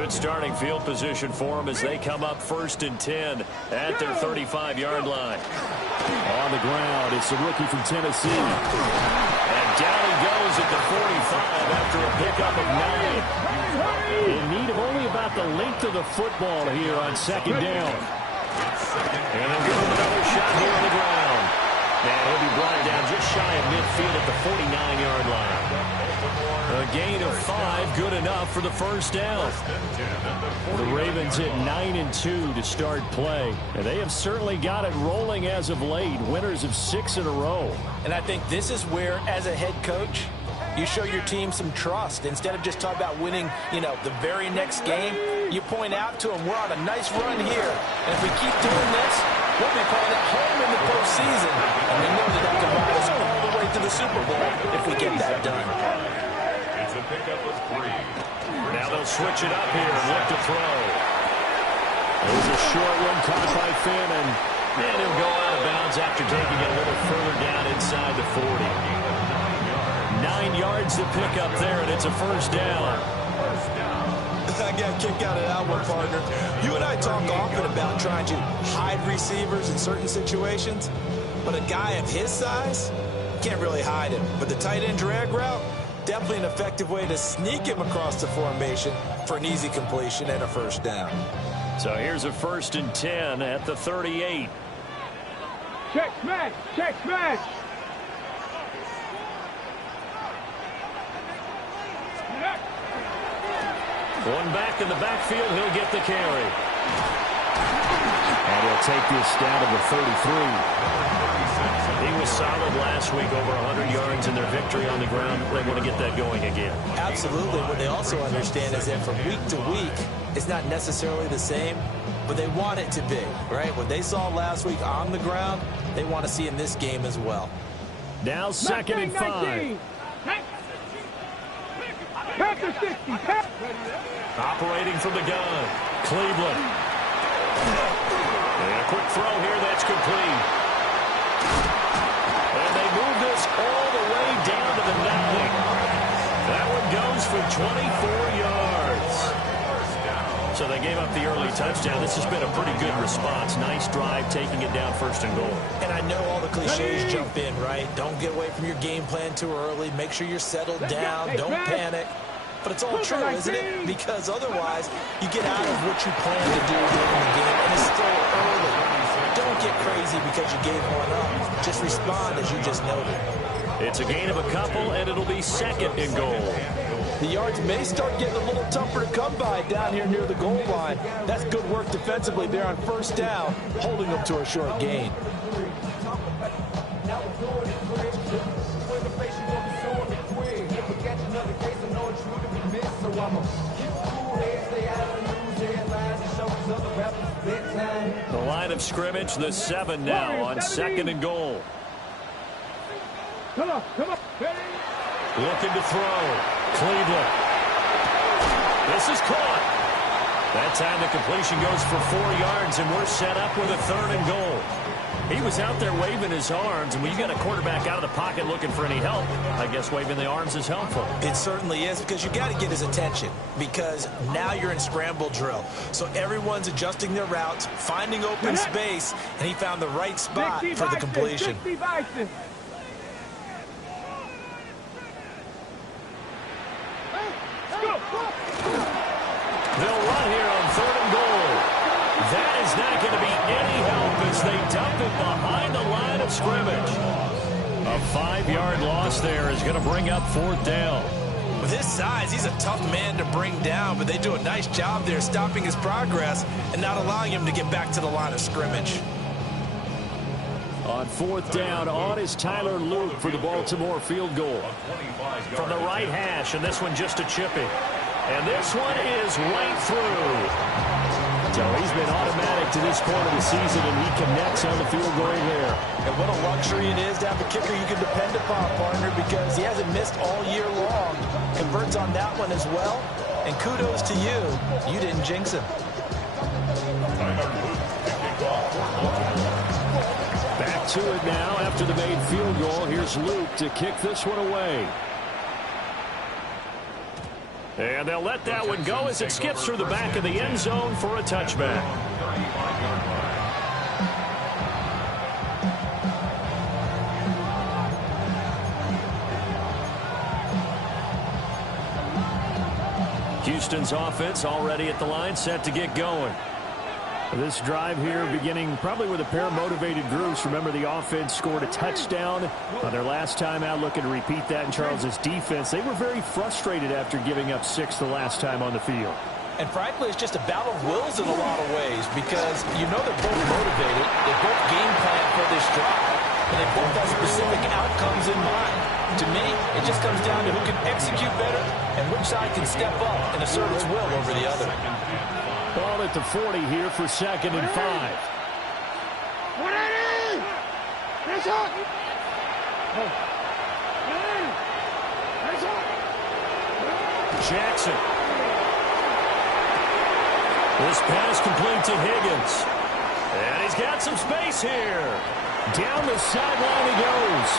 Good starting field position for them as they come up 1st and 10 at their 35-yard line. On the ground, it's the rookie from Tennessee. And down he goes at the 45 after a pickup of 9. In need of only about the length of the football here on 2nd down. And they'll give him another shot here on the ground. And he'll be brought down just shy of midfield at the 49-yard line. A gain of 5, good enough for the 1st down. The Ravens hit 9-2 to start play, and they have certainly got it rolling as of late. Winners of 6 in a row. And I think this is where, as a head coach, you show your team some trust. Instead of just talking about winning, the very next game, you point out to them, we're on a nice run here. And if we keep doing this, we'll be playing at home in the postseason. And we know that can ride us all the way to the Super Bowl if we get that done. Now they'll switch it up here and look to throw. There's a short one caught by Finn, and he'll go out of bounds after taking it a little further down inside the 40. 9 yards to pick up there, and it's a 1st down. I got a kick out of that one, partner. You and I talk often about trying to hide receivers in certain situations, but a guy of his size can't really hide him. But the tight end drag route, definitely an effective way to sneak him across the formation for an easy completion and a 1st down. So here's a 1st and 10 at the 38. Check smash! Check smash! One back in the backfield, he'll get the carry. And he'll take this down to the 33. He was solid last week, over 100 yards in their victory on the ground. They want to get that going again. Absolutely. What they also understand is that from week to week, it's not necessarily the same, but they want it to be, right? What they saw last week on the ground, they want to see in this game as well. Now 2nd and 5. Operating from the gun, Cleveland. And a quick throw here, that's complete. And they move this all the way down to the 9. That one goes for 24 yards. So they gave up the early touchdown. This has been a pretty good response. Nice drive, taking it down 1st and goal. And I know all the cliches jump in, right? Don't get away from your game plan too early. Make sure you're settled down. Don't panic. But it's all true, isn't it? Because otherwise, you get out of what you plan to do during the game, and it's still early. Don't get crazy because you gave one up. Just respond as you just noted. It's a gain of a couple, and it'll be 2nd and goal. The yards may start getting a little tougher to come by down here near the goal line. That's good work defensively there on 1st down, holding them to a short gain. The line of scrimmage, the 7 now on 2nd and goal. Come on. Looking to throw. Cleveland. This is caught. That time the completion goes for 4 yards, and we're set up with a 3rd and goal. He was out there waving his arms, and when you got a quarterback out of the pocket looking for any help, I guess waving the arms is helpful. It certainly is, because you got to get his attention, because now you're in scramble drill. So everyone's adjusting their routes, finding open space, and he found the right spot for the completion. They'll run here on 3rd and goal. That is not going to be any help as they dump it behind the line of scrimmage. A 5-yard loss there is going to bring up 4th down. With his size, he's a tough man to bring down, but they do a nice job there stopping his progress and not allowing him to get back to the line of scrimmage. On 4th down, on is Tyler Luke for the Baltimore field goal. From the right hash, and this one just a chippy. And this one is right through. So he's been automatic to this point of the season, and he connects on the field goal there. And what a luxury it is to have a kicker you can depend upon, partner, because he hasn't missed all year long. Converts on that one as well. And kudos to you. You didn't jinx him. Back to it now after the made field goal. Here's Luke to kick this one away. And they'll let that one go as it skips through the back of the end zone for a touchback. Houston's offense already at the line, set to get going. This drive here beginning probably with a pair of motivated groups. Remember, the offense scored a touchdown on their last time out, looking to repeat that in Charles's defense. They were very frustrated after giving up 6 the last time on the field. And frankly, it's just a battle of wills in a lot of ways because you know they're both motivated. They both game plan for this drive, and they both have specific outcomes in mind. To me, it just comes down to who can execute better and which side can step up and assert its will over the other. Ball at the 40 here for 2nd and 5. Jackson. This pass complete to Higgins. And he's got some space here. Down the sideline he goes.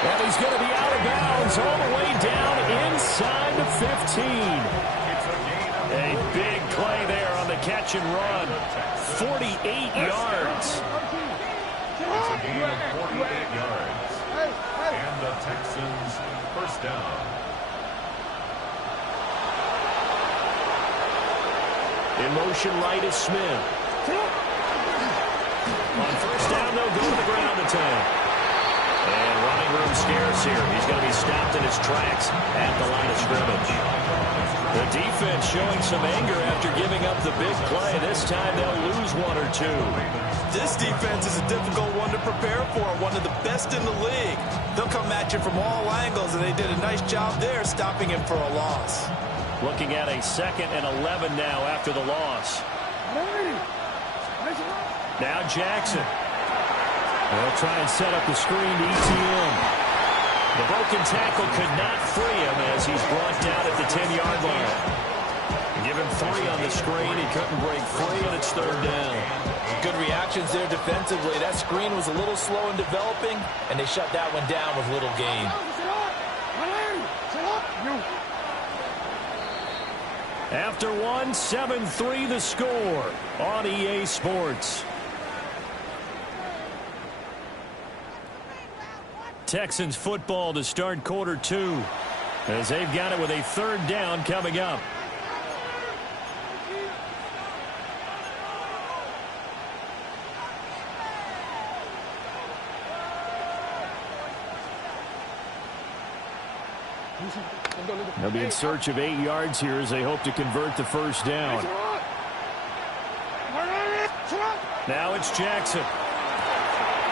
And he's going to be out of bounds all the way down inside the 15. A big play there on the catch and run. 48 yards. It's a gain of 48 yards. And the Texans first down. In motion right is Smith. On first down, they'll go to the ground attack. And running room scarce here. He's going to be stopped in his tracks at the line of scrimmage. The defense showing some anger after giving up the big play. This time they'll lose 1 or 2. This defense is a difficult one to prepare for, one of the best in the league. They'll come at you from all angles, and they did a nice job there stopping him for a loss. Looking at a 2nd and 11 now after the loss. Now Jackson. They'll try and set up the screen to ETN. The broken tackle could not free him as he's brought down at the 10-yard line. Give him 3 on the screen. He couldn't break free, and it's 3rd down. Good reactions there defensively. That screen was a little slow in developing, and they shut that one down with little gain. After 1, 7-3 the score on EA Sports. Texans football to start quarter 2 as they've got it with a 3rd down coming up. They'll be in search of 8 yards here as they hope to convert the first down. Now it's Jackson.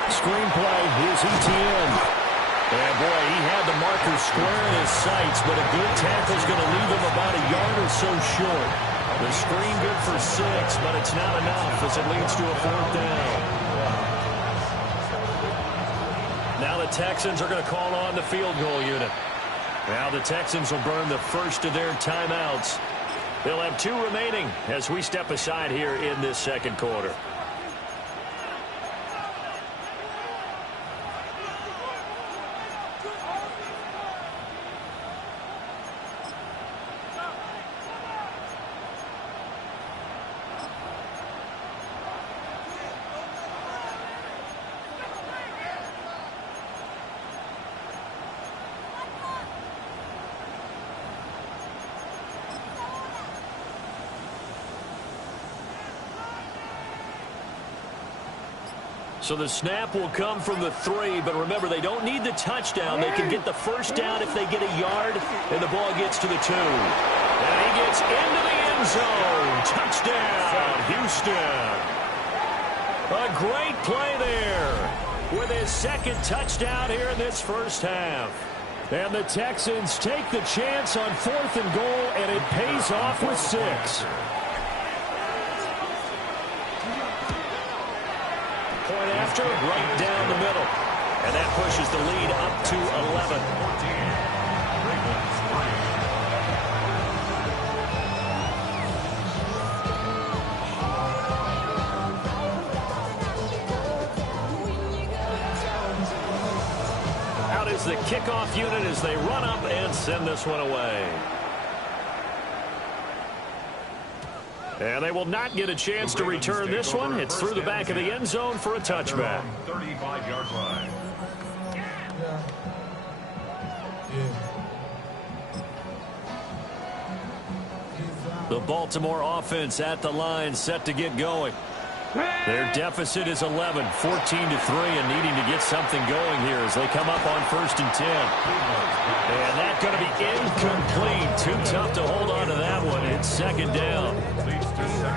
Screenplay, here's ETN. And boy, he had the marker square in his sights, but a good tackle is going to leave him about a yard or so short. The screen good for 6, but it's not enough as it leads to a 4th down. Now the Texans are going to call on the field goal unit. Now the Texans will burn the first of their timeouts. They'll have 2 remaining as we step aside here in this 2nd quarter. So the snap will come from the 3, but remember, they don't need the touchdown. They can get the first down if they get a yard, and the ball gets to the 2. And he gets into the end zone. Touchdown, Houston. A great play there with his 2nd touchdown here in this first half. And the Texans take the chance on 4th and goal, and it pays off with 6. Point after, right down the middle. And that pushes the lead up to 11. Out is the kickoff unit as they run up and send this one away. And they will not get a chance to return this one. It's through the back of the end zone for a touchback. 35-yard line. The Baltimore offense at the line, set to get going. Their deficit is 11, 14-3, and needing to get something going here as they come up on 1st and 10. And that's going to be incomplete. Too tough to hold on to that one. It's 2nd down.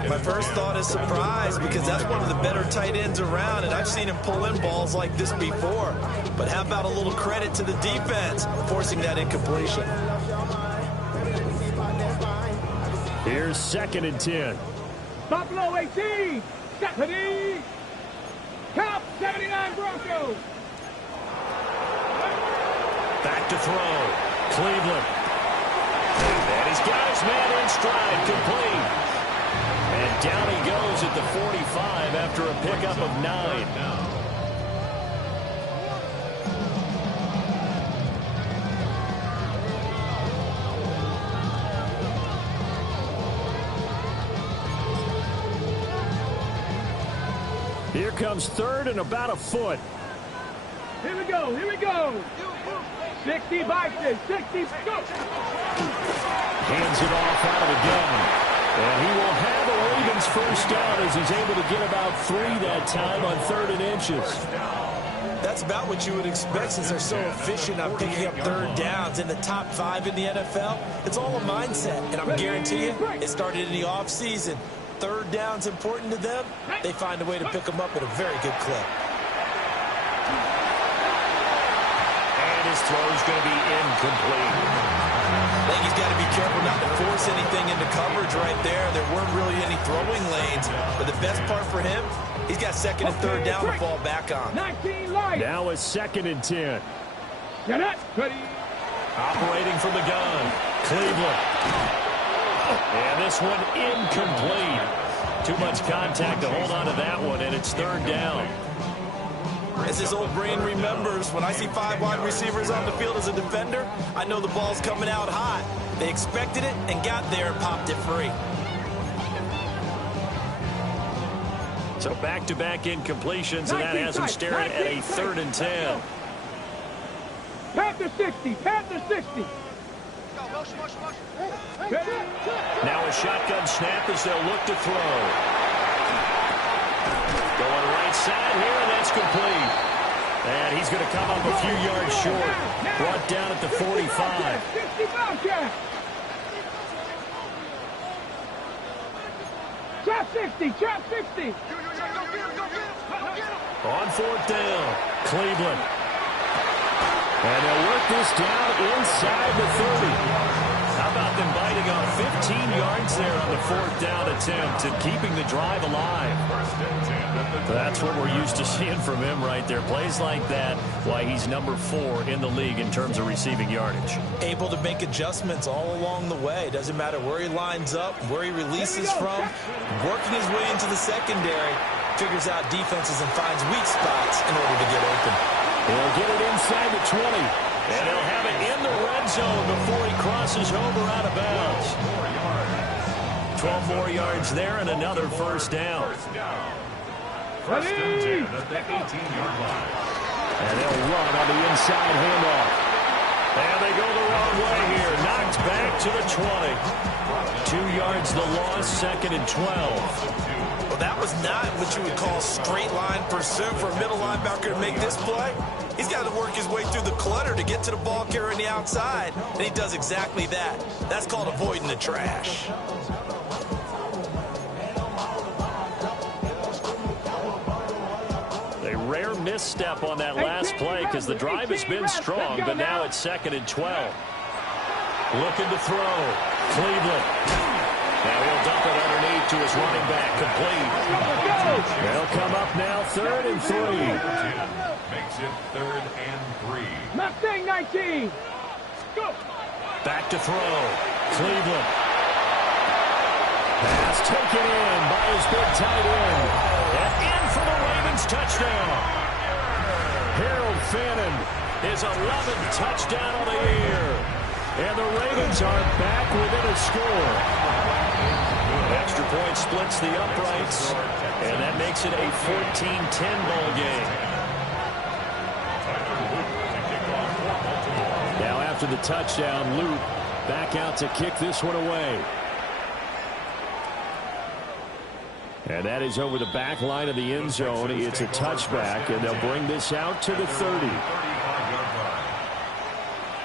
My first thought is surprise, because that's one of the better tight ends around, and I've seen him pull in balls like this before. But how about a little credit to the defense forcing that incompletion? Here's 2nd and 10. Buffalo 18. Stephanie. Top 79 Broncos. Back to throw. Cleveland. And he's got his man in stride, complete. And down he goes at the 45 after a pickup of 9. Here comes 3rd and about a foot. Here we go. Here we go. 60 Bison. 60. Go. Hands it off out of the gun. And he will have a Ravens first down as he's able to get about 3 that time on 3rd and inches. That's about what you would expect since they're so efficient on picking up 3rd downs in the top 5 in the NFL. It's all a mindset, and I'm guarantee you it started in the offseason. 3rd down's important to them. They find a way to pick them up at a very good clip. And his throw's going to be incomplete. I think he's got to be careful not to force anything into coverage right there. There weren't really any throwing lanes. But the best part for him, he's got 2nd and 3rd down to fall back on. 19 light. Now it's 2nd and 10. Get it. Ready. Operating from the gun. Cleveland. And this one incomplete. Too much contact to hold on to that one, and it's 3rd down. As his old brain remembers, when I see 5 wide receivers on the field as a defender, I know the ball's coming out hot. They expected it and got there and popped it free. So back-to-back incompletions, and that has him staring at a 3rd and 10. Panther 60. Panther 60. Now a shotgun snap as they'll look to throw. Going right side here, and that's complete. And he's going to come up a few yards short. Brought down at the 45. 60 Bobcat. Trap 60. Trap 60. On 4th down, Cleveland. And they'll work this down inside the 30. How about them biting off 15 yards there on the 4th down attempt and keeping the drive alive? That's what we're used to seeing from him right there. Plays like that, why he's number 4 in the league in terms of receiving yardage. Able to make adjustments all along the way. Doesn't matter where he lines up, where he releases from. Working his way into the secondary. Figures out defenses and finds weak spots in order to get open. He'll get it inside the 20. And he'll have it in the red zone before he crosses over out of bounds. 12 more yards there and another first down. 1st and 10 at the 18-yard line. And they'll run on the inside handoff. And they go the wrong way here. Knocked back to the 20. 2 yards the loss, 2nd and 12. Well, that was not what you would call straight line pursuit for a middle linebacker to make this play. He's got to work his way through the clutter to get to the ball carrier on the outside, and he does exactly that. That's called avoiding the trash. A rare misstep on that last play because the drive has been strong, but now it's 2nd and 12. Looking to throw. Cleveland. Now he'll dump it underneath to his running back, complete. They'll come up now 3rd and 3. Makes it 3rd and 3. Mustang 19. Go. Back to throw. Cleveland. Pass taken in by his big tight end. And in for the Ravens touchdown. Harold Fannin, his 11th touchdown of the year. And the Ravens are back within a score. Extra point splits the uprights, and that makes it a 14-10 ball game. Now after the touchdown, Luke back out to kick this one away. And that is over the back line of the end zone. It's a touchback, and they'll bring this out to the 30.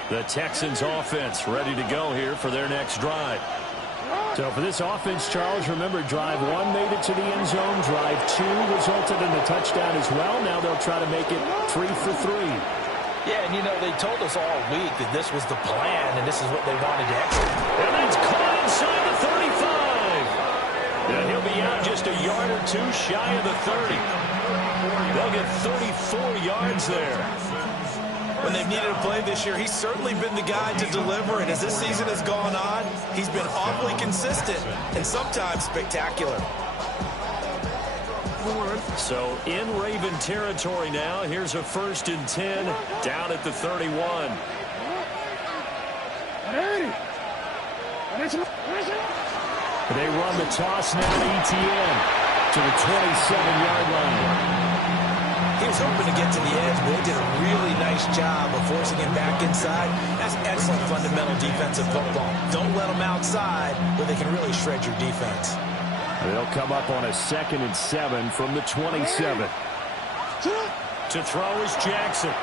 The Texans offense ready to go here for their next drive. So for this offense, Charles, remember drive 1 made it to the end zone. Drive 2 resulted in a touchdown as well. Now they'll try to make it 3 for 3. Yeah, and you know, they told us all week that this was the plan and this is what they wanted to execute. And that's caught inside the 35. And he'll be out just a yard or two shy of the 30. They'll get 34 yards there. When they've needed a play this year, he's certainly been the guy to deliver. And as this season has gone on, he's been awfully consistent and sometimes spectacular. So in Raven territory now, here's a 1st and 10 down at the 31. They run the toss now to ETN to the 27-yard line. He was hoping to get to the edge, but they did a really nice job of forcing him back inside. That's excellent fundamental defensive football. Don't let them outside where they can really shred your defense. They'll come up on a 2nd and 7 from the 27. To throw is Jackson.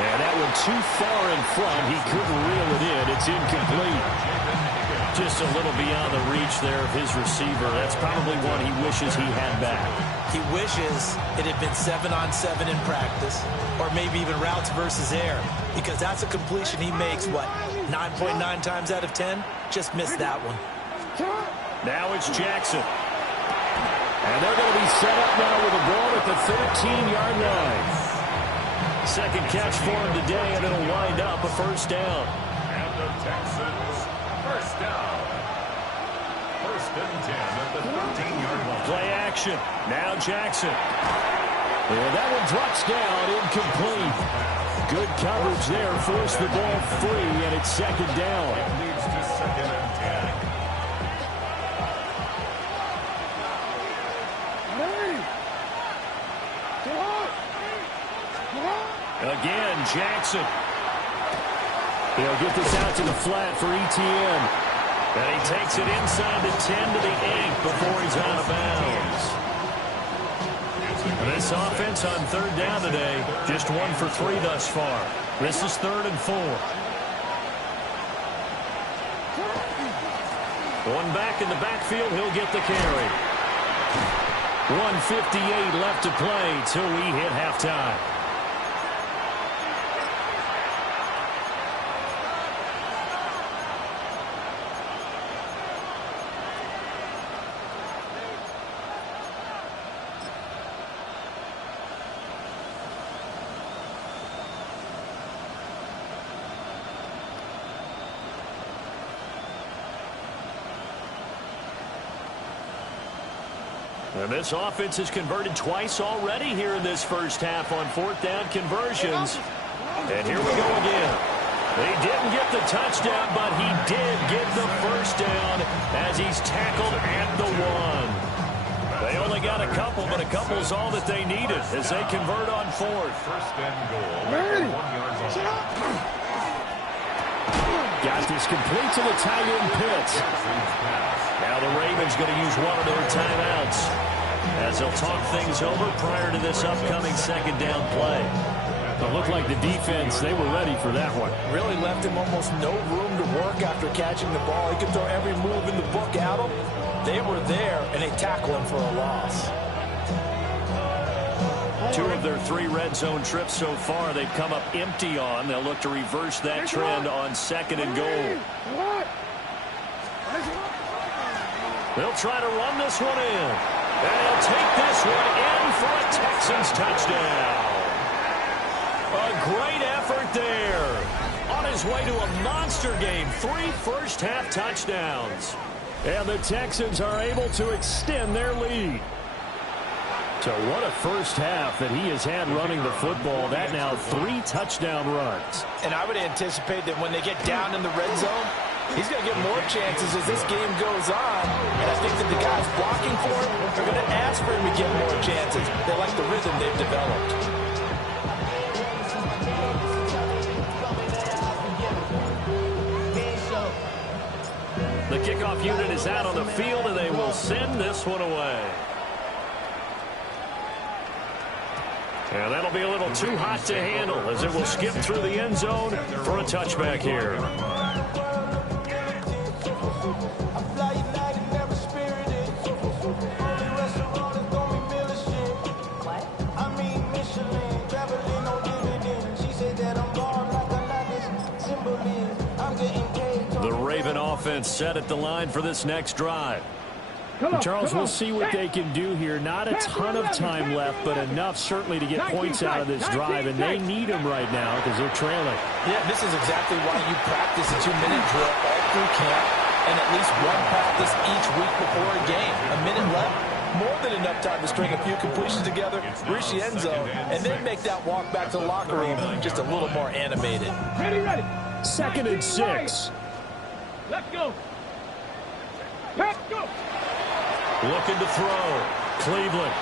And that one too far in front. He couldn't reel it in. It's incomplete. Just a little beyond the reach there of his receiver. That's probably one he wishes he had back. He wishes it had been 7-on-7 in practice, or maybe even routes versus air, because that's a completion he makes, what, 9.9 times out of 10? Just missed that one. Now it's Jackson. And they're going to be set up now with a ball at the 13-yard line. Second catch for him today, and it'll wind up a 1st down. And the Texans, 1st down. 1st and 10 at the 13-yard line. Play action. Now Jackson. And that one drops down, incomplete. Good coverage there. Forced the ball free, and it's 2nd down. It leads to 2nd and 10. Again, Jackson. He'll get this out to the flat for ETN. And he takes it inside the 10 to the 8 before he's out of bounds. This offense on 3rd down today, just 1 for 3 thus far. This is 3rd and 4. One back in the backfield, he'll get the carry. 1:58 left to play till we hit halftime. And this offense has converted twice already here in this first half on 4th down conversions. And here we go again. They didn't get the touchdown, but he did get the 1st down as he's tackled at the 1. They only got a couple, but a couple's all that they needed as they convert on 4th. 1st and goal. 1 yard line. Got this complete to the tight end Pitts. Now the Ravens going to use one of their timeouts as they'll talk things over prior to this upcoming 2nd down play. It looked like the defense, they were ready for that one. Really left him almost no room to work after catching the ball. He could throw every move in the book at him. They were there, and they tackled him for a loss. 2 of their 3 red zone trips so far they've come up empty on. They'll look to reverse that trend on 2nd and goal. They'll try to run this one in. And they'll take this one in for a Texans touchdown. A great effort there. On his way to a monster game. 3 first-half touchdowns. And the Texans are able to extend their lead. So what a first half that he has had running the football. That now 3 touchdown runs. And I would anticipate that when they get down in the red zone, He's going to get more chances as this game goes on, and I think that the guys blocking for him are going to ask for him to get more chances. They like the rhythm they've developed. The kickoff unit is out on the field, and they will send this one away. And that'll be a little too hot to handle as it will skip through the end zone for a touchback here. The Raven offense set at the line for this next drive. Charles, We'll see what they can do here. Not a ton of time left, but enough certainly to get points out of this drive, and they need them right now because they're trailing. Yeah, this is exactly why you practice a 2-minute drill all through camp and at least one practice each week before a game. A minute left, more than enough time to string a few completions together, reach the end zone, and then make that walk back to the locker room just a little more animated. Ready. 2nd and 6. Let's go. Let's go. Looking to throw. Cleveland.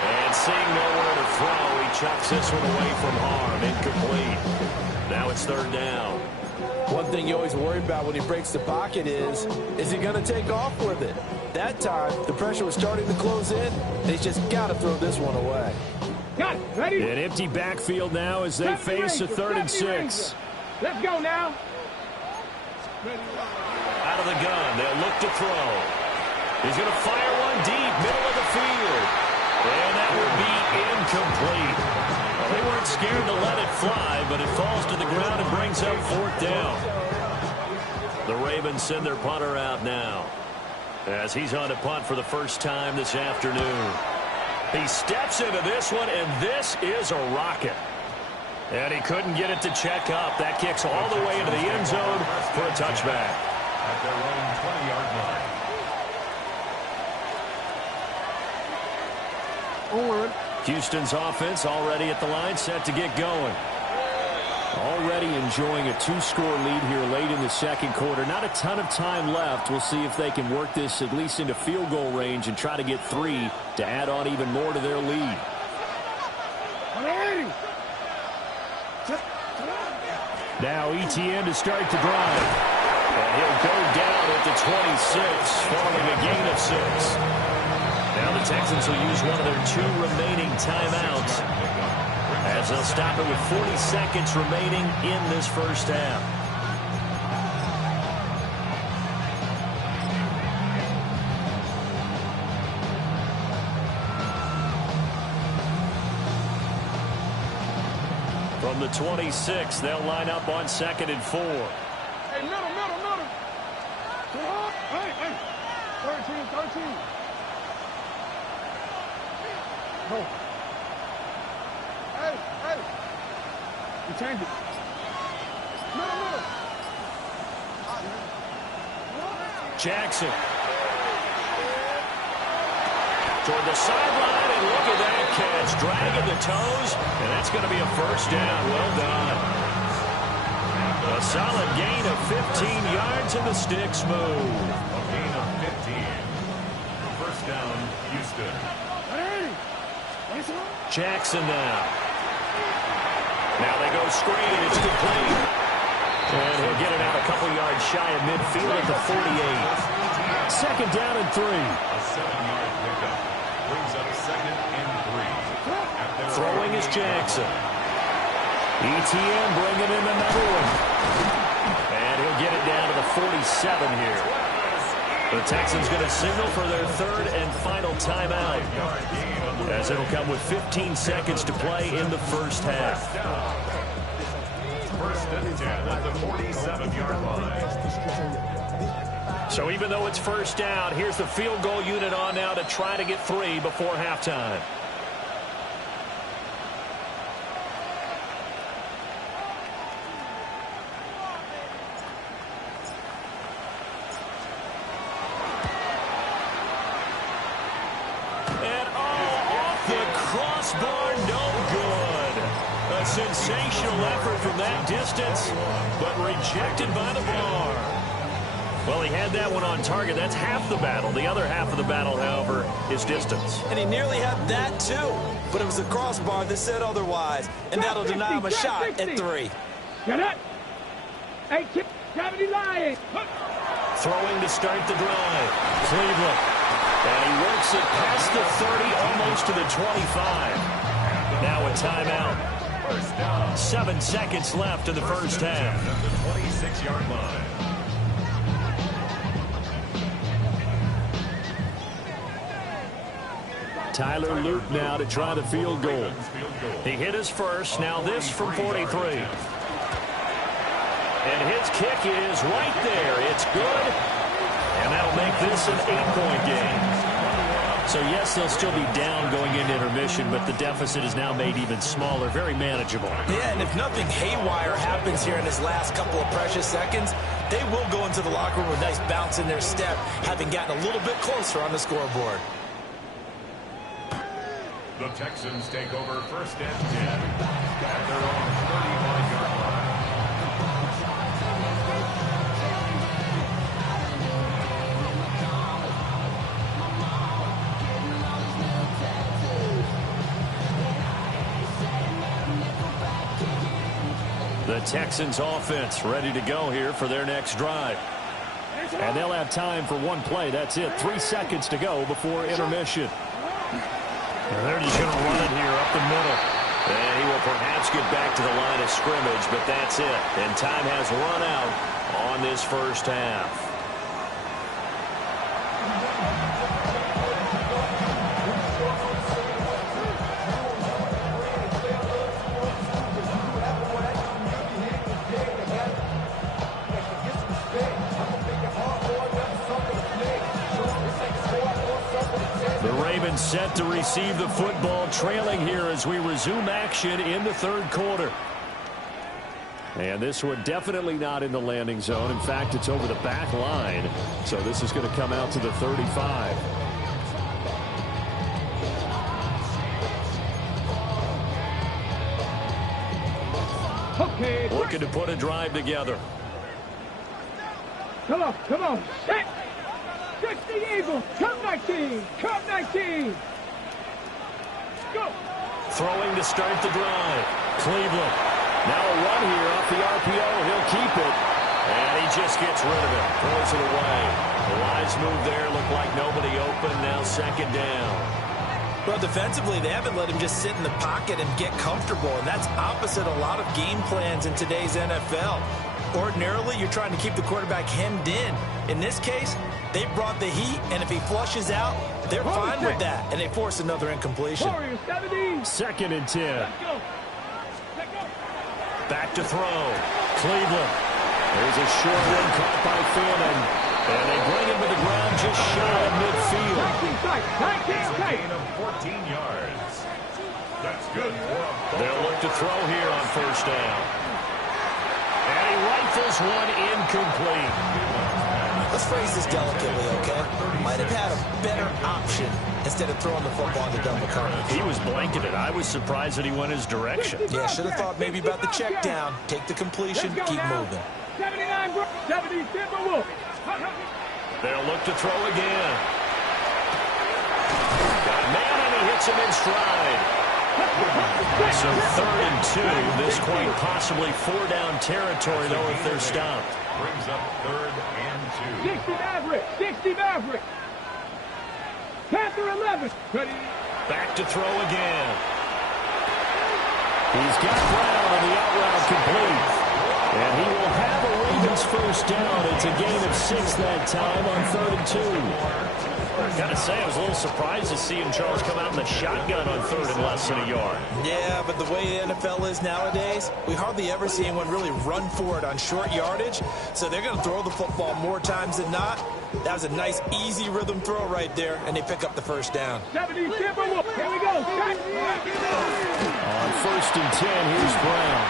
And seeing nowhere to throw, he chucks this one away from harm. Incomplete. Now it's 3rd down. One thing you always worry about when he breaks the pocket is he going to take off with it? That time, the pressure was starting to close in. They just got to throw this one away. Got it. Ready. An empty backfield now as they face a 3rd and 6. Let's go now. Out of the gun, they'll look to throw. He's going to fire one deep, middle of the field. And that will be incomplete. Well, they weren't scared to let it fly, but it falls to the ground and brings up 4th down. The Ravens send their punter out now as he's on to punt for the first time this afternoon. He steps into this one, and this is a rocket. And he couldn't get it to check up. That kicks all the way into the end zone for a touchback. At their own 20-yard line. Houston's offense already at the line, set to get going. Already enjoying a 2-score lead here late in the 2nd quarter. Not a ton of time left. We'll see if they can work this at least into field goal range and try to get 3 to add on even more to their lead. Now ETN to start the drive. And he'll go down at the 26, following a gain of 6. Now the Texans will use one of their 2 remaining timeouts as they'll stop it with 40 seconds remaining in this first half. From the 26, they'll line up on 2nd and 4. Hey, middle. Hey. 13. Go. Hey. You change it. Middle. Jackson. Toward the sideline, and look at that catch. Dragging the toes, and that's going to be a first down. Well done. A solid gain of 15 yards, and the sticks move. A gain of 15. First down, Houston. Jackson now. Now they go screen. It's complete. And he'll get it out a couple yards shy of midfield at the 48. 2nd down and 3. A 7-yard pickup. Brings up 2nd and 3. Throwing is Jackson. ETN bringing in another one. And he'll get it down to the 47 here. The Texans going to signal for their 3rd and final timeout, as it'll come with 15 seconds to play in the first half. First and 10 at the 47-yard line. So even though it's first down, here's the field goal unit on now to try to get 3 before halftime. A sensational effort from that distance, but rejected by the bar. Well, he had that one on target. That's half the battle. The other half of the battle, however, is distance. And he nearly had that, too. But it was the crossbar that said otherwise. And that'll deny him a shot at 3. Get it. 70 line. Throwing to start the drive. Cleveland. And he works it past the 30, almost to the 25. Now a timeout. 7 seconds left in the first half. The 26-yard line. Tyler Luke now to try the field goal. He hit his first. Now this from 43. And his kick is right there. It's good. And that'll make this an 8-point game. So, yes, they'll still be down going into intermission, but the deficit is now made even smaller, very manageable. Yeah, and if nothing haywire happens here in his last couple of precious seconds, they will go into the locker room with a nice bounce in their step, having gotten a little bit closer on the scoreboard. The Texans take over first and 10 at their own 31-yard line. The Texans offense ready to go here for their next drive. And they'll have time for one play. That's it. 3 seconds to go before intermission. And they're just going to run it here up the middle. And he will perhaps get back to the line of scrimmage, but that's it. And time has run out on this first half. Set to receive the football, trailing here as we resume action in the third quarter. And this one definitely not in the landing zone. In fact, it's over the back line. So this is going to come out to the 35. Okay. Looking to put a drive together. Come on, come on. Set. 60 Eagles. Come 19. Come 19. Go. Throwing to start the drive. Cleveland. Now a run here off the RPO. He'll keep it. And he just gets rid of it. Throws it away. The wise move there. Looked like nobody open. Now second down. Well, defensively, they haven't let him just sit in the pocket and get comfortable. And that's opposite a lot of game plans in today's NFL. Ordinarily, you're trying to keep the quarterback hemmed in. In this case, they brought the heat, and if he flushes out, they're fine with that, and they force another incompletion. 2nd and 10. Back to throw. Cleveland. There's a short one caught by Fannin. And they bring him to the ground just shy of midfield. Gain of 14 yards. That's good. They'll look to throw here on first down. And he rifles one incomplete. Let's phrase this delicately, okay? Might have had a better option instead of throwing the football to double coverage. He was blanketed. I was surprised that he went his direction. Yeah, should have thought maybe about the check down. Take the completion, keep moving. 79, 70, Timberwolf. They'll look to throw again. Got a man, and he hits him in stride. So 3rd and 2. This quite possibly 4-down territory, though, if they're stopped. Brings up 3rd and 2. 60 Maverick. 60 Maverick. Panther 11. Ready. Back to throw again. He's got Brown on the out route complete. And he will have a Ravens first down. It's a gain of 6 that time on 3rd and 2. Got to say, I was a little surprised to see him, Charles, come out in the shotgun on 3rd and less than a yard. Yeah, but the way the NFL is nowadays, we hardly ever see anyone really run for it on short yardage. So they're going to throw the football more times than not. That was a nice, easy rhythm throw right there, and they pick up the first down. 70 Timberwolf. Here we go. On 1st and 10, here's Brown.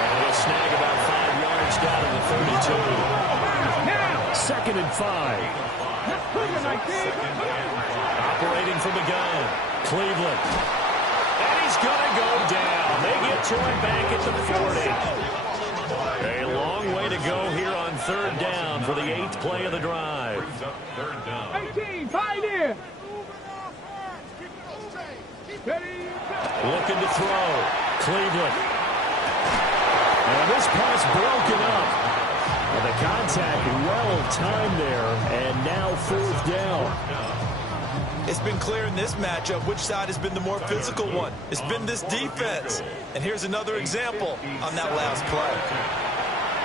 And he'll snag about 5 yards down in the 32. 2nd and 5. Operating from the gun. Cleveland. And he's going to go down. And they get to it back at the 40. A long way to go here on third down for the 8th play of the drive. 18, Pioneer. Looking to throw. Cleveland. And this pass broken up. And the contact well timed there. And now 4th down. It's been clear in this matchup which side has been the more physical one. It's been this defense. And here's another example on that last play.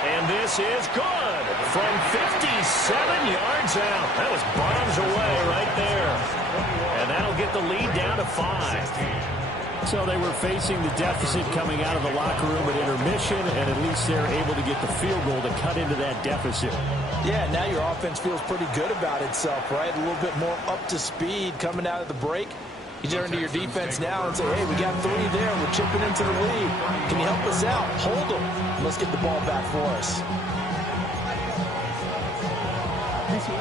And this is good from 57 yards out. That was bombs away right there. And that'll get the lead down to 5. So they were facing the deficit coming out of the locker room at intermission, and at least they're able to get the field goal to cut into that deficit. Yeah, now your offense feels pretty good about itself, right? A little bit more up to speed coming out of the break. You turn to your defense now and say, hey, we got 3 there. We're chipping into the lead. Can you help us out? Hold them. Let's get the ball back for us.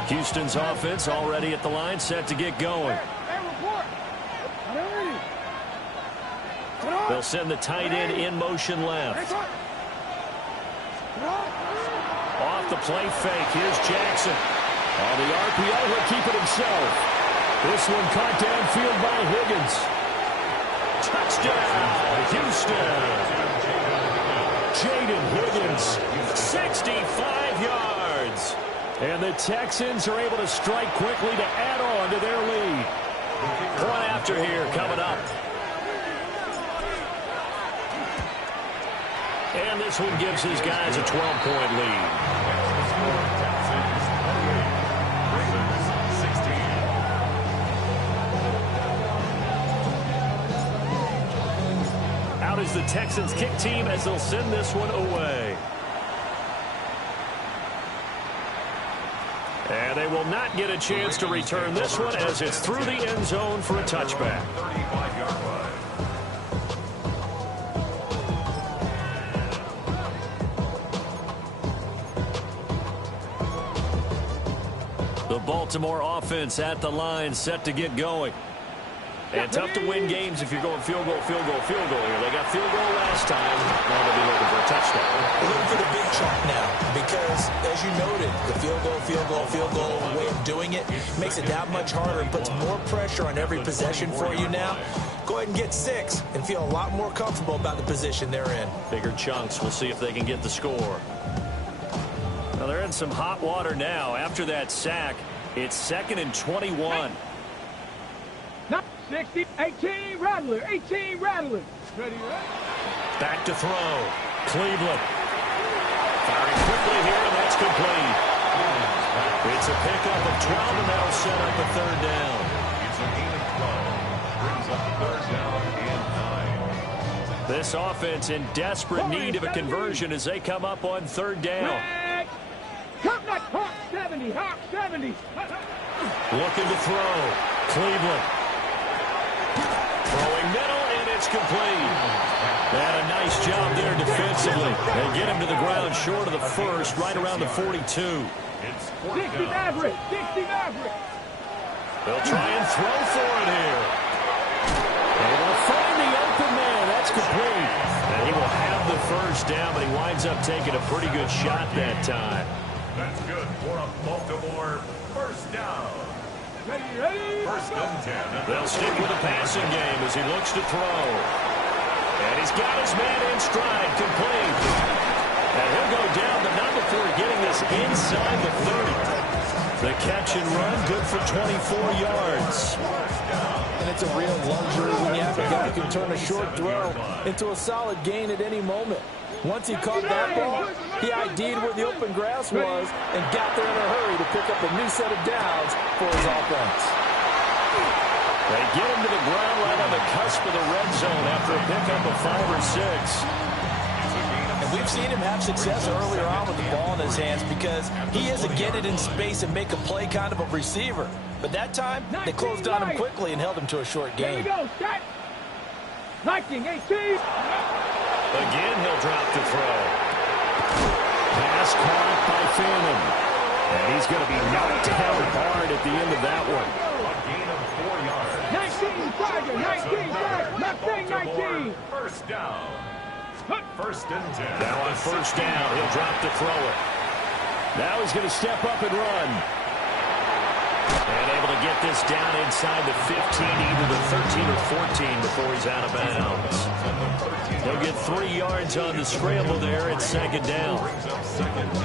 Houston's offense already at the line, set to get going. They'll send the tight end in motion left. Off the play fake. Here's Jackson. On the RPO, he'll keep it himself. This one caught downfield by Higgins. Touchdown, Houston. Jaden Higgins, 65 yards. And the Texans are able to strike quickly to add on to their lead. Point after here coming up. And this one gives his guys a 12-point lead. Out is the Texans kick team as they'll send this one away. And they will not get a chance to return this one as it's through the end zone for a touchback. 35-yard line. The Baltimore offense at the line, set to get going. And tough to win games if you're going field goal, field goal, field goal here. They got field goal last time. Now they'll be looking for a touchdown. Looking for the big chunk now because, as you noted, the field goal way of doing it makes it that much harder and puts more pressure on every possession for you now. Go ahead and get 6 and feel a lot more comfortable about the position they're in. Bigger chunks. We'll see if they can get the score. Well, they're in some hot water now. After that sack, it's 2nd and 21. 60, 18, Rattler, 18, Rattler. Ready, Back to throw. Cleveland. Firing quickly here, and that's complete. It's a pickup of 12, and that'll set up a 3rd down. It's a gain of 12. Brings up 3rd down and 9. This offense in desperate need of a conversion as they come up on 3rd down. Come back, Hawk 70, Hawk 70. Looking to throw. Cleveland. Throwing middle, and it's complete. They had a nice job there defensively. They get him to the ground short of the first, right around the 42. It's 60 Maverick, 60 Maverick. They'll try and throw for it here. They will find the open man. That's complete. And he will have the first down, but he winds up taking a pretty good shot that time. That's good for a Baltimore first down. Ready. First and 10. They'll stick with the passing game as he looks to throw. And he's got his man in stride, complete. And he'll go down, but not before getting this inside the 30. The catch and run, good for 24 yards. And it's a real luxury when you have a guy who can turn a short throw into a solid gain at any moment. Once he caught that ball, he ID'd where the open grass was and got there in a hurry to pick up a new set of downs for his offense. They get him to the ground right on the cusp of the red zone after a pickup of 5 or 6. And we've seen him have success earlier on with the ball in his hands because he is a get it in space and make a play kind of a receiver. But that time, they closed on him quickly and held him to a short Here we gain. go, start. 19, 18. Again, he'll drop to throw. Pass caught by Phantom. And he's going to be knocked down hard at the end of that one. A gain of 4 yards. 19, Tiger, 19, back, left wing, 19. First down. First and 10. Now on first down, he'll drop to throw it. Now he's going to step up and run. And able to get this down inside the 15, either the 13 or 14 before he's out of bounds. He'll get 3 yards on the scramble there at second down.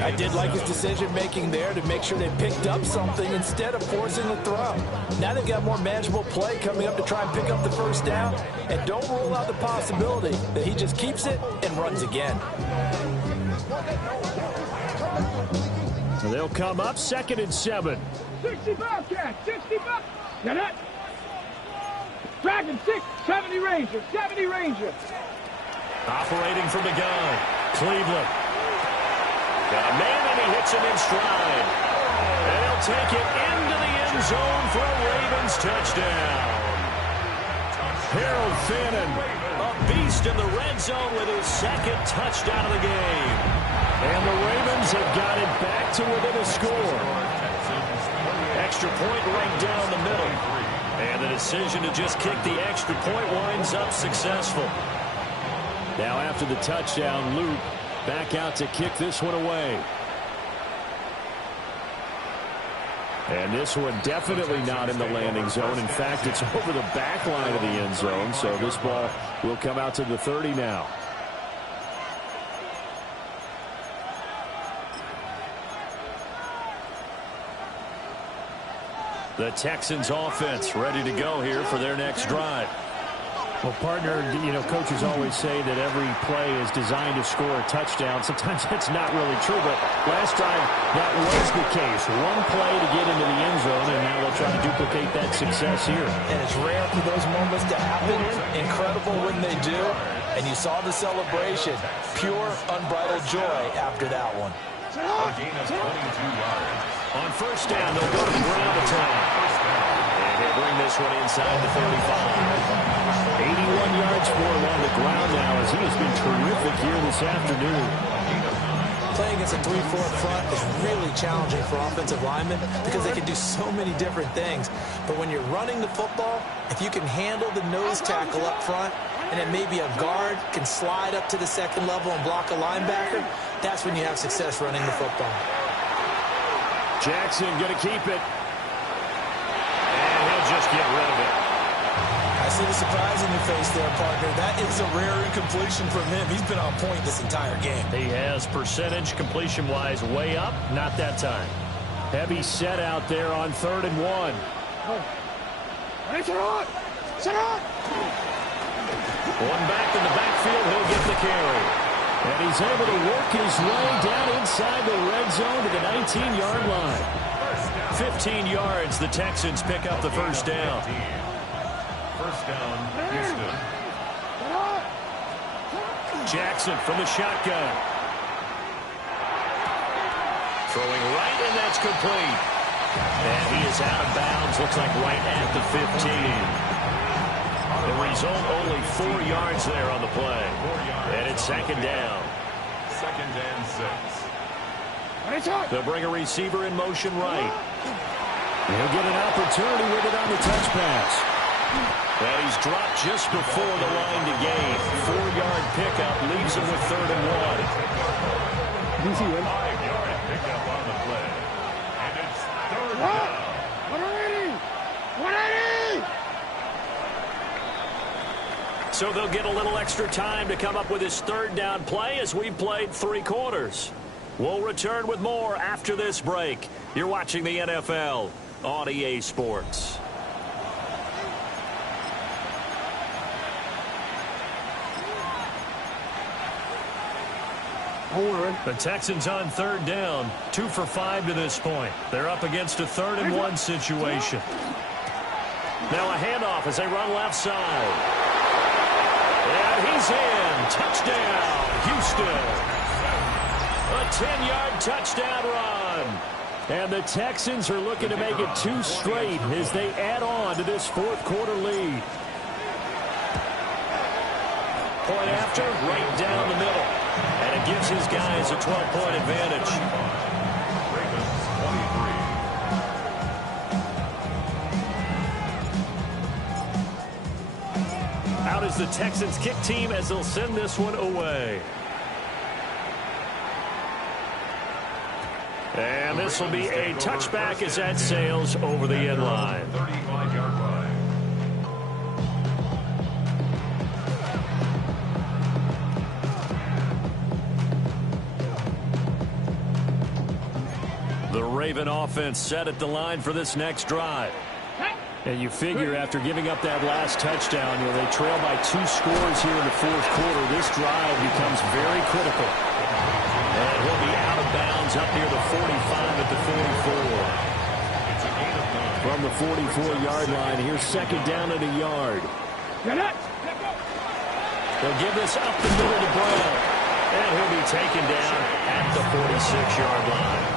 I did like his decision-making there to make sure they picked up something instead of forcing the throw. Now they've got more manageable play coming up to try and pick up the first down. And don't rule out the possibility that he just keeps it and runs again. So they'll come up 2nd and 7. 60 Bobcats, 60 Bobcats. Now that. Dragon 6, 70 Ranger, 70 Ranger. Operating from the gun, Cleveland. Got a man, and he hits him in stride. And he'll take it into the end zone for a Ravens touchdown. Harold Fannin, a beast in the red zone with his 2nd touchdown of the game. And the Ravens have got it back to within a score. Extra point right down the middle. And the decision to just kick the extra point winds up successful. Now after the touchdown, Luke back out to kick this one away. And this one definitely not in the landing zone. In fact, it's over the back line of the end zone. So this ball will come out to the 30 now. The Texans offense ready to go here for their next drive. Well, partner, you know, coaches always say that every play is designed to score a touchdown. Sometimes that's not really true, but last drive, that was the case. One play to get into the end zone, and now they'll try to duplicate that success here. And it's rare for those moments to happen. Incredible when they do. And you saw the celebration. Pure, unbridled joy after that one. A gain of 22 yards. On first down, they'll go to the ground attack. And they'll bring this one inside the 35. 81 yards for him on the ground now, as he has been terrific here this afternoon. Playing against a 3-4 front is really challenging for offensive linemen because they can do so many different things. But when you're running the football, if you can handle the nose tackle up front, and then maybe a guard can slide up to the second level and block a linebacker, that's when you have success running the football. Jackson going to keep it. And he'll just get rid of it. I see the surprise in your face there, partner. That is a rare incompletion from him. He's been on point this entire game. He has percentage completion-wise way up. Not that time. Heavy set out there on 3rd and 1. One back in the backfield. He'll get the carry. And he's able to work his way down inside the red zone to the 19-yard line. 15 yards. The Texans pick up the first down. First down, Houston. Jackson from the shotgun. Throwing right, and that's complete. And he is out of bounds. Looks like right at the 15. The result, only 4 yards there on the play. And it's second down. 2nd and 6. They'll bring a receiver in motion right. He'll get an opportunity with it on the touch pass. And he's dropped just before the line to gain. 4-yard pickup leaves him with 3rd and 1. 5-yard pickup on the play. And it's 3rd down. 180! So they'll get a little extra time to come up with his 3rd down play as we've played 3 quarters. We'll return with more after this break. You're watching the NFL on EA Sports. The Texans on 3rd down, 2 for 5 to this point. They're up against a 3rd and 1 situation. Now a handoff as they run left side. And he's in. Touchdown, Houston. A 10-yard touchdown run. And the Texans are looking to make it 2 straight as they add on to this 4th quarter lead. Point after, right down the middle. And it gives his guys a 12-point advantage. Ravens 23. is the Texans kick team as they'll send this one away. And this will be a touchback as that sails over the end line. 35-yard line. The Raven offense set at the line for this next drive. And you figure after giving up that last touchdown, they trail by 2 scores here in the fourth quarter. This drive becomes very critical. And he'll be out of bounds up near the 45 at the 44. From the 44-yard line, here's second down at a yard. They'll give this up the middle to Brown. And he'll be taken down at the 46-yard line.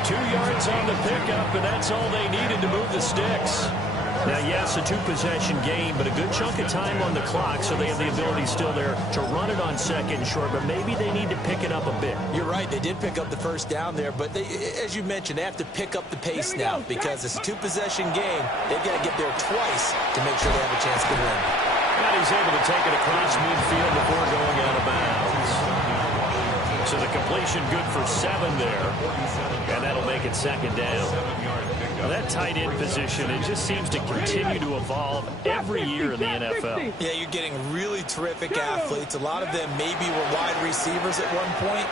2 yards on the pickup, and that's all they needed to move the sticks. Now, yes, a 2-possession game, but a good chunk of time on the clock, so they have the ability still there to run it on second and short, but maybe they need to pick it up a bit. You're right. They did pick up the first down there, but as you mentioned, they have to pick up the pace now because it's a 2-possession game. They've got to get there twice to make sure they have a chance to win. And he's able to take it across midfield before going out of bounds. So the completion good for 7 there, and that'll make it second down. Now that tight end position, it just seems to continue to evolve every year in the NFL. Yeah, you're getting really terrific athletes. A lot of them maybe were wide receivers at one point.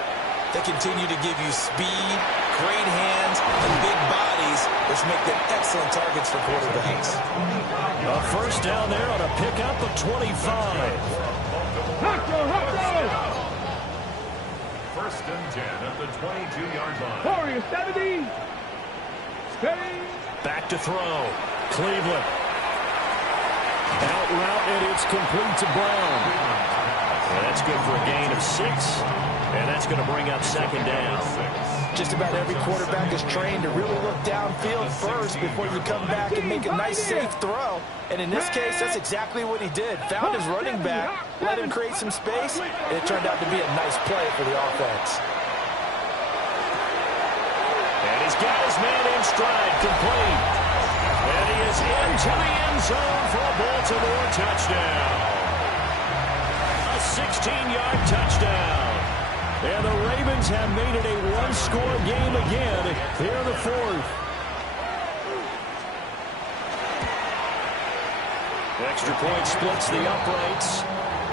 They continue to give you speed, great hands, and big bodies, which make them excellent targets for quarterbacks. A first down there on a pickup of 25. First and 10 at the 22-yard line. Warrior 70. Steady. Back to throw. Cleveland. Out route, and it's complete to Brown. And that's good for a gain of 6. And that's going to bring up second down. Just about every quarterback is trained to really look downfield first before you come back and make a nice, safe throw. And in this case, that's exactly what he did. Found his running back, let him create some space, and it turned out to be a nice play for the offense. And he's got his man in stride, complete. And he is into the end zone for a Baltimore touchdown. A 16-yard touchdown. And the Ravens have made it a 1-score game again here in the fourth. Extra point splits the uprights.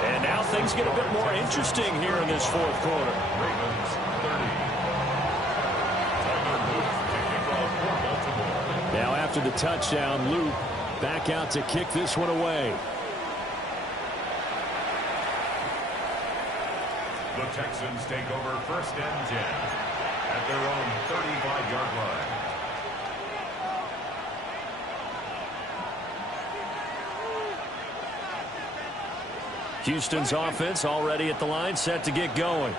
And now things get a bit more interesting here in this fourth quarter. Ravens 30. Now after the touchdown, Luke back out to kick this one away. The Texans take over first and 10 at their own 35-yard line. Houston's offense already at the line, set to get going.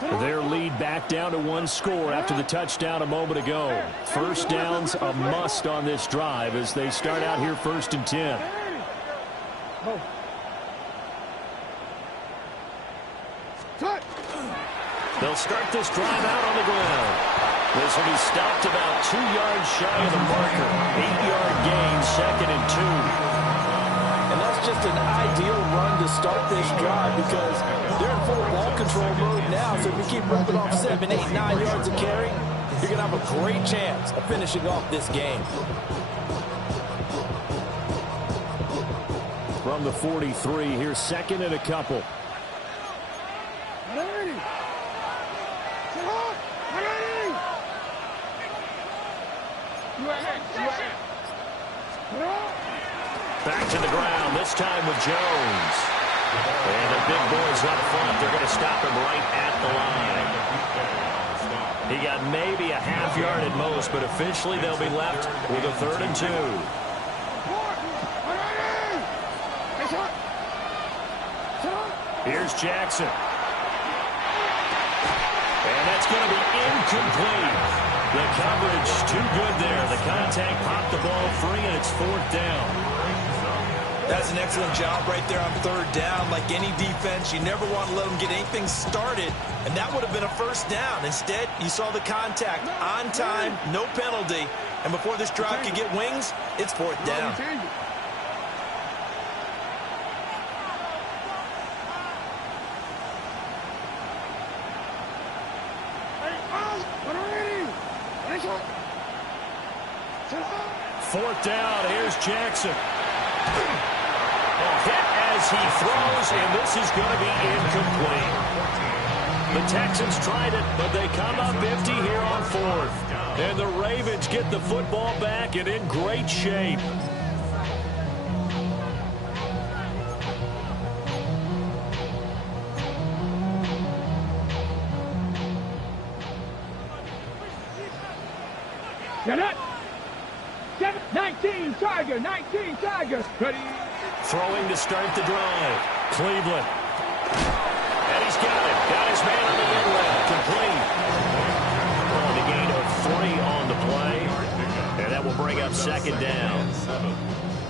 Their lead back down to 1 score after the touchdown a moment ago. First down's a must on this drive as they start out here first and 10. They'll start this drive out on the ground. This will be stopped about 2 yards shy of the marker. 8-yard gain, second and 2. And that's just an ideal run to start this drive because they're in full ball control mode now. So if you keep ripping off 7, 8, 9 yards of carry, you're going to have a great chance of finishing off this game. From the 43, here's second and a couple. Back to the ground, this time with Jones. And the big boys up front, they're going to stop him right at the line. He got maybe a half yard at most, but officially they'll be left with a 3rd and 2. Here's Jackson. And that's going to be incomplete. The coverage too good there. The contact popped the ball free, and it's 4th down. That's an excellent job right there on 3rd down. Like any defense, you never want to let them get anything started, and that would have been a first down. Instead, you saw the contact on time, no penalty, and before this drive could get wings, it's 4th down. Fourth down, here's Jackson. A hit as he throws, and this is going to be incomplete. The Texans tried it, but they come up empty here on fourth. And the Ravens get the football back and in great shape. Get it. 19 Tiger, 19 Tiger. Ready. Throwing to start the drive. Cleveland. And he's got it. Got his man on the inlet. Complete. On the gain of 3 on the play. And that will bring up second down.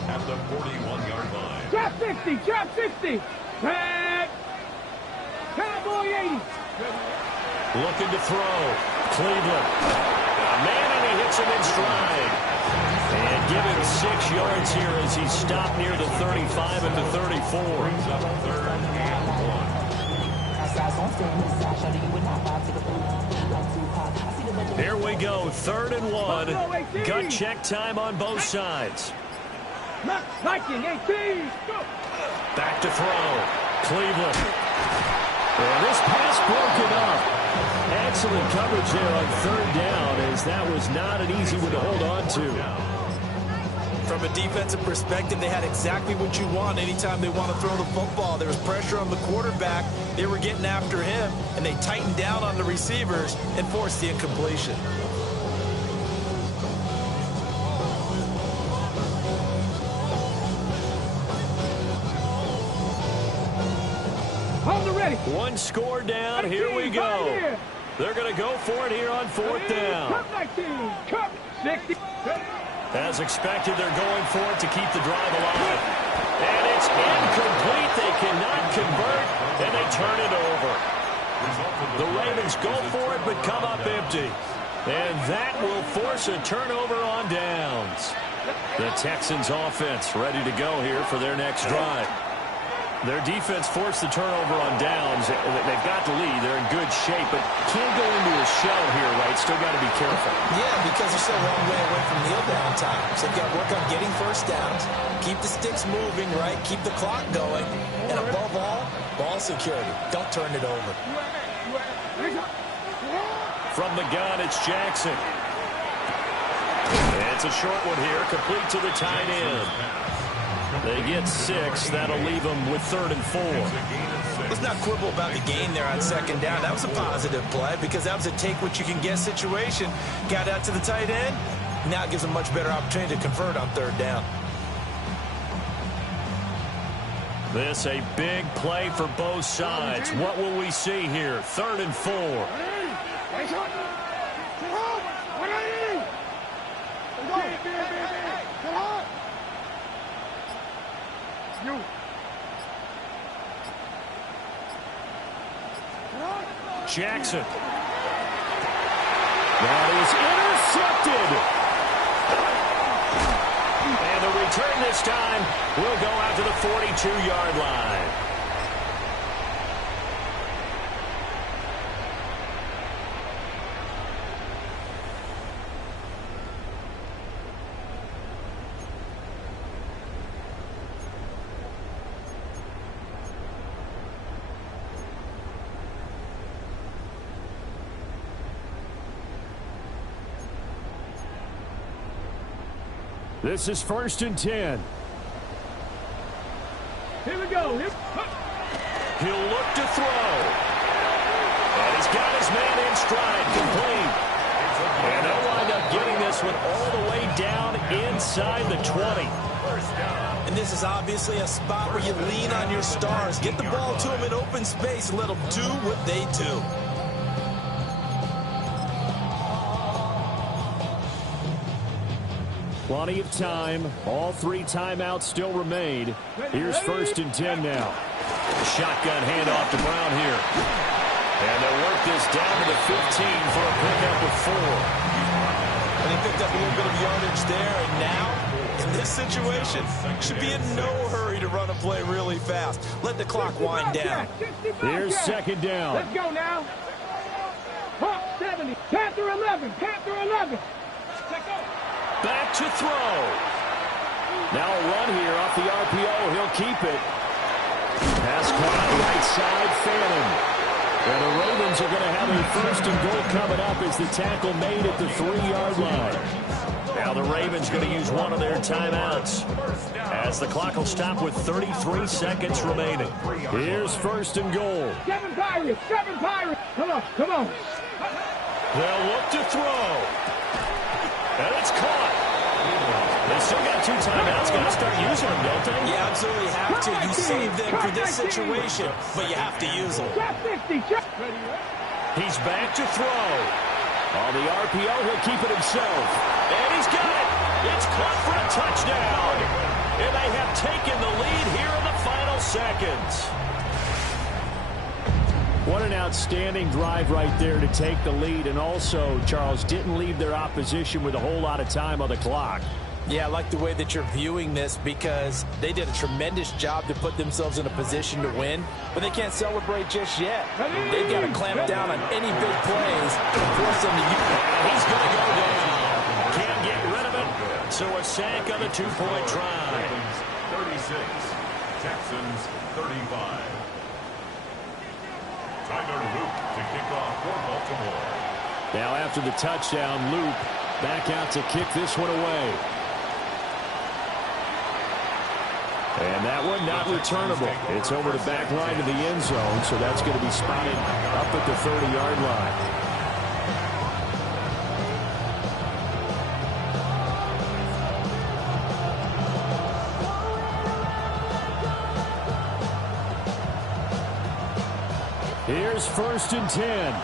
At the 41-yard line. Drop 60, drop 60. Back. Cowboy 80. Looking to throw. Cleveland. Man, and he hits him in stride. And give him 6 yards here as he stopped near the 35 at the 34. Here we go, 3rd and 1. Gut check time on both sides. Viking 18. Back to throw. Cleveland. And this pass broken up. Excellent coverage there on 3rd down, as that was not an easy one to hold on to. From a defensive perspective, they had exactly what you want anytime they want to throw the football. There was pressure on the quarterback. They were getting after him, and they tightened down on the receivers and forced the incompletion. Hold the ready. One score down. Here we go. They're going to go for it here on 4th down. Cup 19. Cup 60. As expected, they're going for it to keep the drive alive. And it's incomplete. They cannot convert, and they turn it over. The Ravens go for it, but come up empty. And that will force a turnover on downs. The Texans offense ready to go here for their next drive. Their defense forced the turnover on downs. They've got the lead. They're in good shape, but can't go into a shell here, right? Still got to be careful. Yeah, because they're so long way away from kneel down time. So they've got to work on getting first downs, keep the sticks moving, right? Keep the clock going. And above all, ball security. Don't turn it over. From the gun, it's Jackson. And it's a short one here, complete to the tight end. They get 6. That'll leave them with 3rd and 4. Let's not quibble about the gain there on 2nd down. That was a positive play because that was a take-what-you-can-get situation. Got out to the tight end. Now it gives them a much better opportunity to convert on 3rd down. This a big play for both sides. What will we see here? 3rd and 4. Jackson. That is intercepted. And the return this time will go out to the 42-yard line. This is 1st and 10. Here we go. He'll look to throw. And he's got his man in stride, complete. And they'll wind up getting this one all the way down inside the 20. And this is obviously a spot where you lean on your stars. Get the ball to them in open space and let them do what they do. Plenty of time. All 3 timeouts still remain. Here's 1st and 10 now. Shotgun handoff to Brown here. And they'll work this down to the 15 for a pickup of 4. And they picked up a little bit of yardage there. And now, in this situation, should be in no hurry to run a play really fast. Let the clock wind down. Here's 2nd down. Let's go now. Hawk 70. Panther 11. 11. Panther 11. Back to throw. Now a run here off the RPO. He'll keep it. Pass caught right side, Fannin. And the Ravens are going to have a first and goal coming up as the tackle made at the 3-yard line. Now the Ravens going to use one of their timeouts as the clock will stop with 33 seconds remaining. Here's first and goal. 7 Pirates. 7 Pirates. Come on. Come on. They'll look to throw. And it's caught. They still got 2 timeouts. Got to start using them, don't they? You absolutely have to. You save them for this situation, but you have to use them. He's back to throw. On the RPO, he'll keep it himself. And he's got it. It's caught for a touchdown. And they have taken the lead here in the final seconds. What an outstanding drive right there to take the lead. And also, Charles, didn't leave their opposition with a whole lot of time on the clock. Yeah, I like the way that you're viewing this because they did a tremendous job to put themselves in a position to win, but they can't celebrate just yet. They've got to clamp down on any big plays and force them to use it. He's going to go down. Can't get rid of it. So a sack on the 2-point try. 36, Texans 35. Tyler Luke to kick off for Baltimore. Now after the touchdown, Luke back out to kick this one away. And that one not returnable. It's over the back line of the end zone, so that's going to be spotted up at the 30-yard line. Here's first and 10.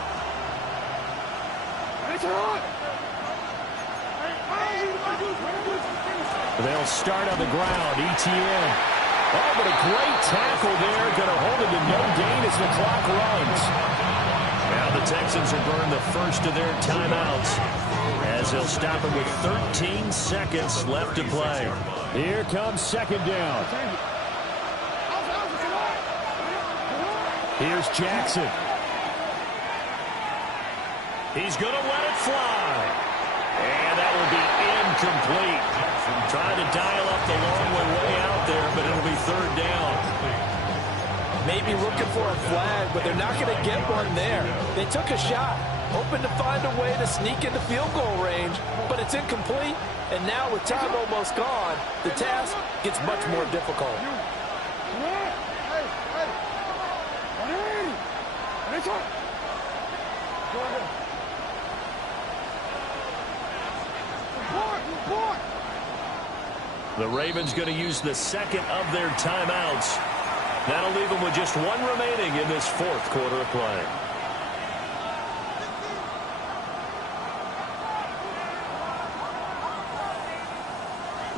They'll start on the ground. ETN. Oh, but a great tackle there. Going to hold it to no gain as the clock runs. Now the Texans will burn the first of their timeouts as they'll stop it with 13 seconds left to play. Here comes second down. Here's Jackson. He's going to let it fly. And that will be incomplete. Trying to dial up the long way out there, but it'll be third down. Maybe looking for a flag, but they're not going to get one there. They took a shot, hoping to find a way to sneak into field goal range, but it's incomplete. And now with time almost gone, the task gets much more difficult. The Ravens going to use the second of their timeouts. That'll leave them with just one remaining in this fourth quarter of play.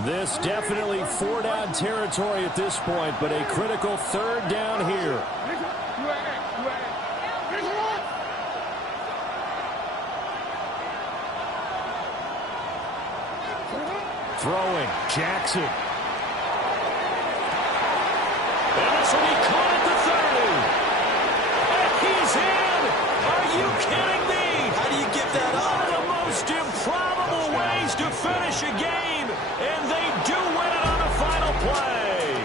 This definitely 4-down territory at this point, but a critical third down here. Throwing, Jackson. And this will be caught at the 30. And he's in! Are you kidding me? How do you give that up? One of the most improbable ways to finish a game, and they do win it on the final play.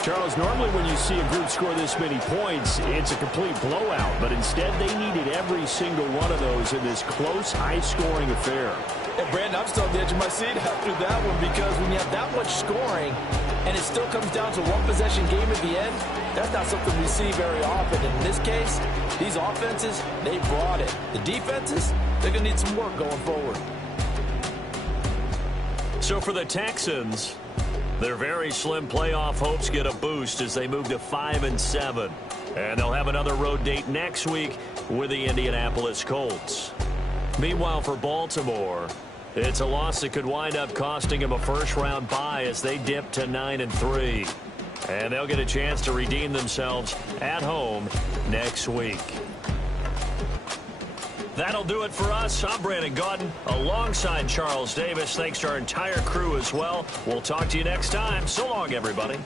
Charles, normally when you see a group score this many points, it's a complete blowout, but instead they needed every single one of those in this close, high-scoring affair. And Brandon, I'm still on the edge of my seat after that one because when you have that much scoring and it still comes down to one possession game at the end, that's not something we see very often. In this case, these offenses, they brought it. The defenses, they're going to need some work going forward. So for the Texans, their very slim playoff hopes get a boost as they move to 5-7. And they'll have another road date next week with the Indianapolis Colts. Meanwhile, for Baltimore, it's a loss that could wind up costing them a first-round bye as they dip to 9-3. And they'll get a chance to redeem themselves at home next week. That'll do it for us. I'm Brandon Gaudin alongside Charles Davis. Thanks to our entire crew as well. We'll talk to you next time. So long, everybody.